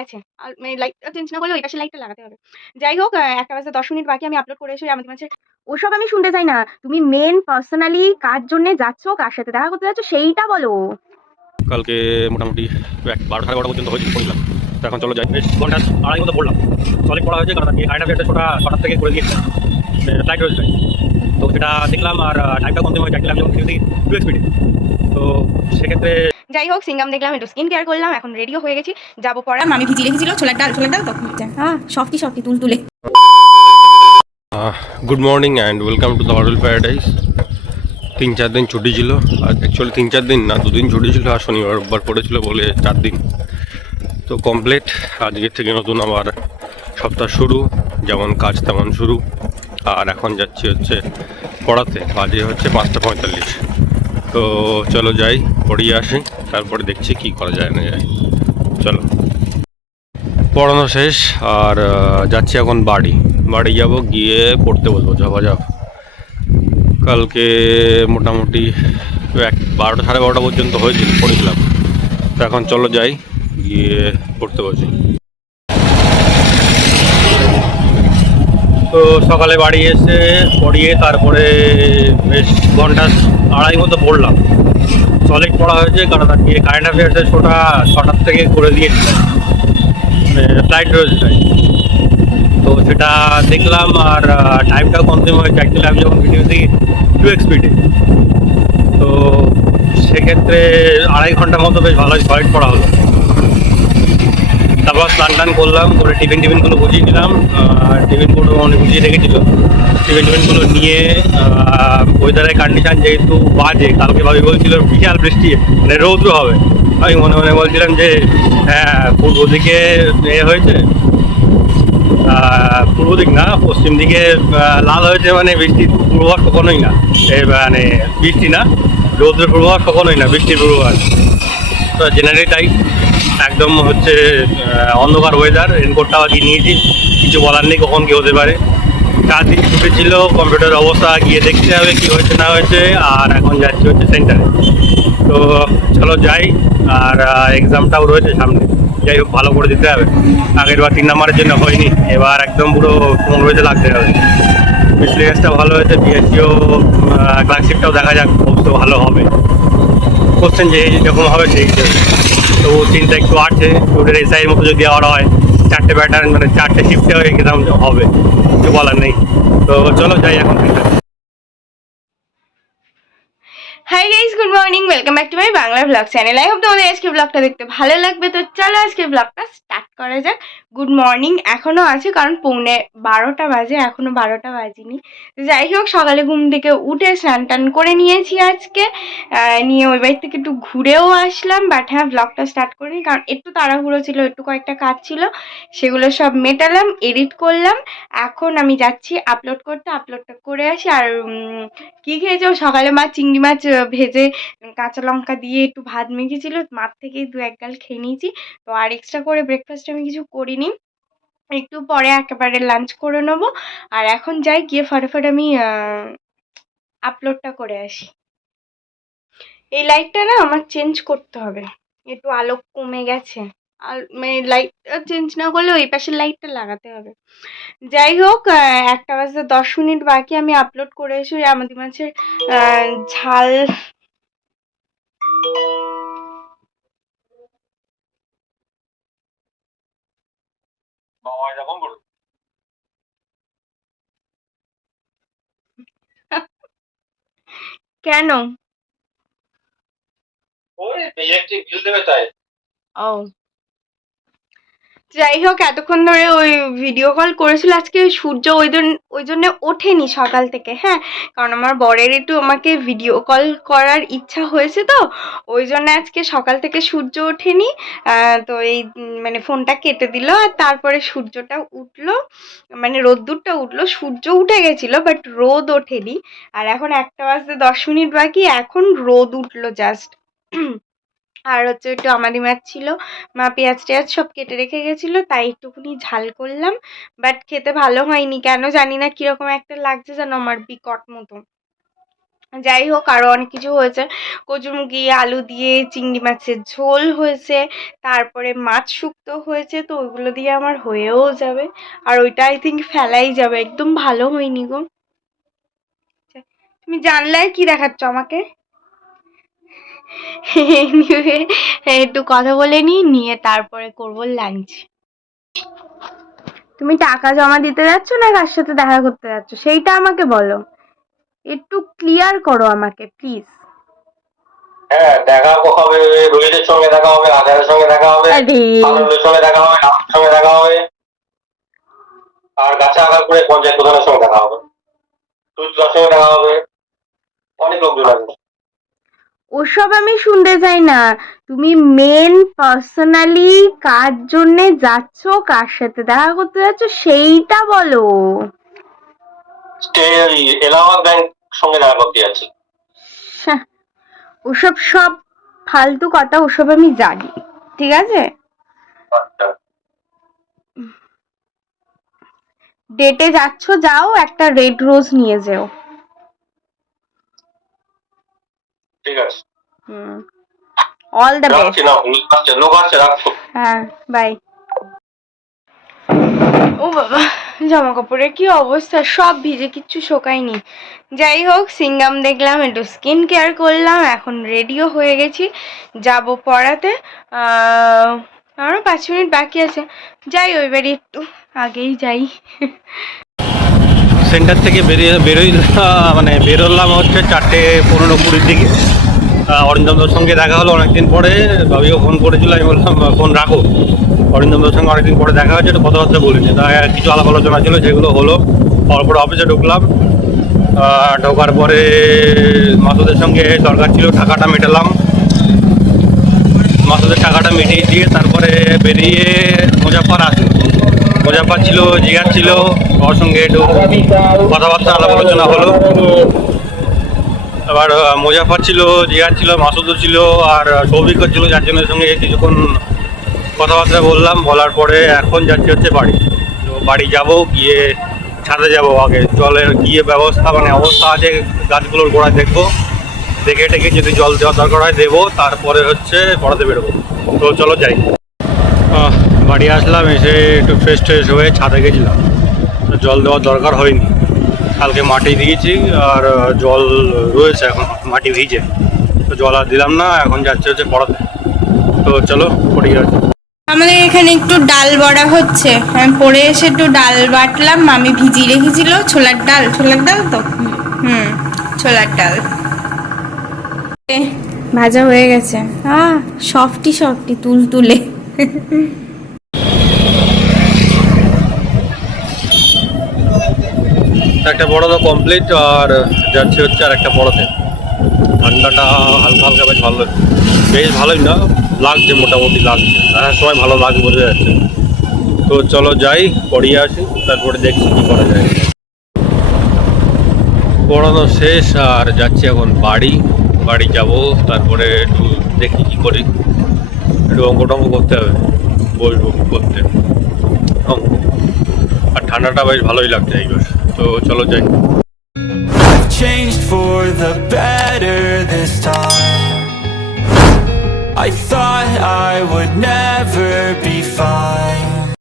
গেছে। আর মানে লাইটটা চেঞ্জ না করলে ওই পাশের লাইটটা লাগাতে হবে। যাই হোক ১টা বাজতে ১০ মিনিট বাকি আমি আপলোড করে এসে আমাদের মাঝে ওসব আমি শুনতে চাই না। তুমি মেইন পার্সোনালি কার জন্যে যাচ্ছ, কার সাথে দেখা করতে যাচ্ছ সেইটা বলো। কালকে মোটামুটি ১২ সাড়ে ১২টা পর্যন্ত হয়েছিল পড়লাম। তো এখন চলো যাই, বেশ ঘন্টা আড়াই মতো পড়লাম। সলিড পড়া হয়েছে কারণ কি কারেন্ট অ্যাফেয়ার্সের ছটার থেকে করে দিয়েছে ফ্লাইট রয়েছে। তো সেটা দেখলাম আর টাইমটা কমতে হয়েছে দেখলাম যেমন যদি 2 স্পিডে। তো সেক্ষেত্রে যাই হোক সিঙ্গাম দেখলাম, একটু স্কিন কেয়ার করলাম, এখন রেডিও হয়ে গেছি, যাবো পড়া। মামি ভিজিয়ে রেখেছিল ছোলার ডাল তখন সফটি তুলতুলে। Good morning and welcome to the hotel paradise. ৩-৪ দিন ছুটি ছিল, আর অ্যাকচুয়ালি ৩-৪ দিন না, 2 দিন ছুটি ছিল আর শনিবার রোববার পড়েছিল বলে 4 দিন। তো কমপ্লিট, আজকের থেকে নতুন আবার সপ্তাহ শুরু, যেমন কাজ তেমন শুরু। আর এখন যাচ্ছি হচ্ছে পড়াতে, বাজে হচ্ছে 5টা 45। তো চলো যাই, পড়িয়ে আসি, তারপরে দেখছি কি করা যায় না যায়। চলো, পড়ানো শেষ আর যাচ্ছি এখন বাড়ি যাব, গিয়ে পড়তে বলবো ঝপাঝপ। কালকে মোটামুটি ১২টা সাড়ে ১২টা পর্যন্ত হয়েছিল পড়েছিলাম। তো এখন চলো যাই, গিয়ে পড়তে বসি। তো সকালে বাড়ি এসে পড়িয়ে তারপরে বেশ ঘন্টা আড়াই মতো পড়লাম। সলিড পড়া হয়েছে কারণ আর কি কারেন্ট অ্যাফেয়ার্সের ছটার থেকে করে দিয়েছিল, ফ্লাইট রয়েছে তাই। তো সেটা দেখলাম আর টাইমটাও কনজিউম হয়েছে। অ্যাকচুয়ালি আমি যখন ভিডিও দিই 2x স্পিডে, তো সেক্ষেত্রে 2.5 ঘন্টার মতো বেশ ভালোই সলিড পড়া হলো। তারপর স্নান করলাম, করে টিফিনগুলো বুঝিয়ে নিলাম। টিফিনগুলো অনেক বুঝিয়ে রেখেছিল, টিফিনগুলো নিয়ে ওয়েদারের কন্ডিশান যেহেতু বাজে, কালকে ভাবি বলছিল বিশাল বৃষ্টি মানে রৌদ্র হবে। আমি মনে মনে বলছিলাম যে হ্যাঁ পূর্ব দিকে হয়েছে, পূর্ব দিক না পশ্চিম দিকে লাল হয়েছে, মানে বৃষ্টির পূর্বাভাস কখনোই না। মানে বৃষ্টি না, রৌদ্রের পূর্বাভাস কখনোই না, বৃষ্টির পূর্বাভাস। তো জেনারেলি তাই, একদম হচ্ছে অন্ধকার ওয়েদার। রেনকোটটা আগে নিয়েছি, কিছু বলার নেই কখন কী হতে পারে। 4 দিন ছুটি ছিল, কম্পিউটার অবস্থা গিয়ে দেখতে হবে কী হয়েছে না হয়েছে। আর এখন যাচ্ছি হচ্ছে সেন্টারে। তো চলো যাই, আর এক্সামটাও রয়েছে সামনে। যাই হোক ভালো করে দিতে হবে, আগের বার 3 নম্বরের জন্য হয়নি, এবার একদম পুরো 15-তে লাগতে হবে। মিসলিনিয়াসটা ভালো হয়েছে, বিএসসিও ক্লার্কশিপটাও দেখা যাক, অবশ্য ভালো হবে। কোশ্চেন যেরকম হবে সেই হিসেবে। তো চিন্তা একটু আছে, ওদের এসআইয়ের মতো যদি দেওয়া হয় 4টে প্যাটার্ন, মানে 4টে শিফটে এক্সাম হবে, কিছু বলার নেই। তো চলো যাই এখন। Hi guys, good morning, welcome back to my Bangla blog channel. I hope তোমাদের আজকে ব্লগটা দেখতে ভালো লাগবে। তো চলো আজকে ব্লগটা স্টার্ট করা যাক। গুড মর্নিং এখনও আছে, কারণ 12:30 বাজে, এখনও 12টা বাজিনি। যাই হোক সকালে ঘুম থেকে উঠে স্নান করে নিয়েছি আজকে, নিয়ে ওই বাড়ি থেকে একটু ঘুরেও আসলাম। বাট হ্যাঁ, ব্লগটা স্টার্ট করিনি কারণ একটু তাড়াহুড়ো ছিল, একটু কয়েকটা কাজ ছিল, সেগুলো সব মেটালাম, এডিট করলাম। এখন আমি যাচ্ছি আপলোড করতে, আপলোডটা করে আসি। আর কি খেয়েছো? সকালে মা চিংড়ি মাছ ভেজে কাঁচা লঙ্কা দিয়ে একটু ভাত মেখেছিল, মার থেকেই 2-1 গাল খেয়ে নিয়েছি। তো আর এক্সট্রা করে ব্রেকফাস্ট আমি কিছু করিনি, একটু পরে একেবারে লাঞ্চ করে নেবো। আর এখন যাই, গিয়ে ফটাফট আমি আপলোডটা করে আসি। এই লাইটটা না আমার চেঞ্জ করতে হবে, একটু আলো কমে গেছে। আর মানে লাইটটা চেঞ্জ না করলে ওই পাশের লাইটটা লাগাতে হবে। যাই হোক 1টা বাজতে 10 মিনিট বাকি, আমি আপলোড করে এসে আমাদের মাছের ঝাল কেন? ও যাই হোক, এতক্ষণ ধরে ওই ভিডিও কল করেছিল। আজকে সূর্য ওই জন্য ওঠেনি সকাল থেকে, হ্যাঁ, কারণ আমার বরের একটু আমাকে ভিডিও কল করার ইচ্ছা হয়েছে, তো ওই জন্য আজকে সকাল থেকে সূর্য ওঠেনি। তো এই মানে ফোনটা কেটে দিল, আর তারপরে সূর্যটা উঠলো, মানে রোদ্দুরটা উঠলো। সূর্য উঠে গেছিলো বাট রোদ ওঠেনি। আর এখন 1টা বাজতে 10 মিনিট বাকি, এখন রোদ উঠলো জাস্ট। আর হচ্ছে একটু আমাদি মাছ ছিল, মা পেঁয়াজ টেয়াজ সব কেটে রেখে গেছিলো, তাই একটুখানি ঝাল করলাম। বাট খেতে ভালো হয়নি, কেন জানি না, কিরকম একটা লাগছে যেন আমার বিকট মতো। যাই হোক, আরও অনেক কিছু হয়েছে। কচুরমুখী আলু দিয়ে চিংড়ি মাছের ঝোল হয়েছে, তারপরে মাছ শুক্তো হয়েছে, তো ওইগুলো দিয়ে আমার হয়েও যাবে। আর ওইটা আই থিঙ্ক ফেলাই যাবে, একদম ভালো হয়নি গো। তুমি জানলায় কি দেখাচ্ছ আমাকে? Anyway, একটু কথা বলে নিয়ে তারপরে করব লাঞ্চ। তুমি টাকা জমা দিতে যাচ্ছ না কার সাথে দেখা করতে যাচ্ছ সেইটা আমাকে বলো, একটু ক্লিয়ার করো আমাকে প্লিজ। হ্যাঁ, দেখা হবে, রোহিতের সঙ্গে দেখা হবে, আজারের সঙ্গে দেখা হবে, আনন্দের সঙ্গে দেখা হবে, আমার সঙ্গে দেখা হবে, আর গাছে আঘাত করে পঞ্চায়েত প্রধানের সঙ্গে দেখা হবে, সুচিতার সঙ্গে দেখা হবে, অনেক লোকজন আসবে। ওসব আমি শুনতে চাই না, তুমি মেন পার্সোনালি কার জন্যে যাচ্ছ, কার সাথে দেখা করতে যাচ্ছ সেইটা বলো। এলাহাবাদ ব্যাংক সঙ্গে দেখা করতে যাচ্ছি। ওসব সব ফালতু কথা, ওসব আমি জানি, ঠিক আছে। ডেটে যাচ্ছ যাও, একটা রেড রোজ নিয়ে যেও। ঠিক আছে, অল দ্য বেস্ট। লোক আসছে, রাখছো? হ্যাঁ, বাই। ও বাবা, জামা কাপড়ের কি অবস্থা, সব ভিজে, কিচ্ছু শোকায়নি। যাই হোক, সিঙ্গাম দেখলাম, একটু স্কিন কেয়ার করলাম, এখন রেডিও হয়ে গেছি, যাব পড়াতে। আরও 5 মিনিট বাকি আছে, যাই ওই বাড়ি একটু আগেই যাই। সেন্টার থেকে বেরোলাম হচ্ছে 4:15-20 দিকে। অরিন্দমদের সঙ্গে দেখা হলো অনেকদিন পরে, ভাবিও ফোন করেছিল, আমি বললাম ফোন রাখো। অরিন্দমদের সঙ্গে অনেকদিন পরে দেখা হয়েছে, একটু কথাবার্তা বলেছি, তাই কিছু আলাপ আলোচনা ছিল, যেগুলো হলো। তারপরে অফিসে ঢুকলাম, ঢোকার পরে মাসুদের সঙ্গে দরকার ছিল, টাকাটা মেটালাম, মাসুদের টাকাটা মিটিয়ে দিয়ে তারপরে বেরিয়ে মুজাফফর আসলো। মুজাফফর ছিল, জিয়ার ছিল, ওর সঙ্গে একটু কথাবার্তা আলাপ আলোচনা হলো। আবার মুজাফফর ছিল, জিয়ার ছিল, মাসুদও ছিল, আর সৌভিকও ছিল, চারজনের সঙ্গে কিছুক্ষণ কথাবার্তা বললাম। বলার পরে এখন যাচ্ছি হচ্ছে বাড়ি। তো বাড়ি যাব, গিয়ে ছাদে যাব, আগে জলের গিয়ে ব্যবস্থা অবস্থা আছে গাছগুলোর গোড়ায় দেখবো, দেখে টেকে যদি জল দেওয়া দরকার হয় দেবো, তারপরে হচ্ছে পড়াতে বেরোবো। তো চলো যাই। বাড়ি আসলাম, এসে একটু ফ্রেশ ট্রেশ হয়ে ছাদে গেছিলাম, জল দেওয়ার দরকার হয়নি, কালকে মাটি দিয়েছি আর জল রয়েছে, এখন মাটি ভিজে, তো জল আর দিলাম না, এখন যাচ্ছে হচ্ছে পড়াতে। তো চলো পড়ে যাচ্ছে। আমাদের এখানে একটু ডাল বড়া হচ্ছে, আমি পড়ে এসে একটু ডাল বাটলাম, মামি ভিজিয়ে রেখেছিল, ছোলার ডাল তো ছোলার ডাল ভাজা হয়ে গেছে, সফটি তুলতুলে। একটা বড় তো কমপ্লিট, আর যাচ্ছে হচ্ছে আর একটা বড়তে। ঠান্ডাটা হালকা হালকা বেশ ভালোই না লাগছে, মোটামুটি লাগছে, আসার সময় ভালো লাগবে বোঝা যাচ্ছে। তো চলো যাই, পড়িয়ে আসি, তারপরে দেখছি কী করা যায়। পড়ানো শেষ, আর যাচ্ছি এখন বাড়ি যাব, তারপরে একটু দেখি কী করি, একটু অঙ্ক টঙ্ক করতে হবে, বসবো করতে অঙ্ক। আর ঠান্ডাটা বেশ ভালোই লাগছে এইবার। তো চলো যাই। I've changed for the better this time. I thought I would never be fine.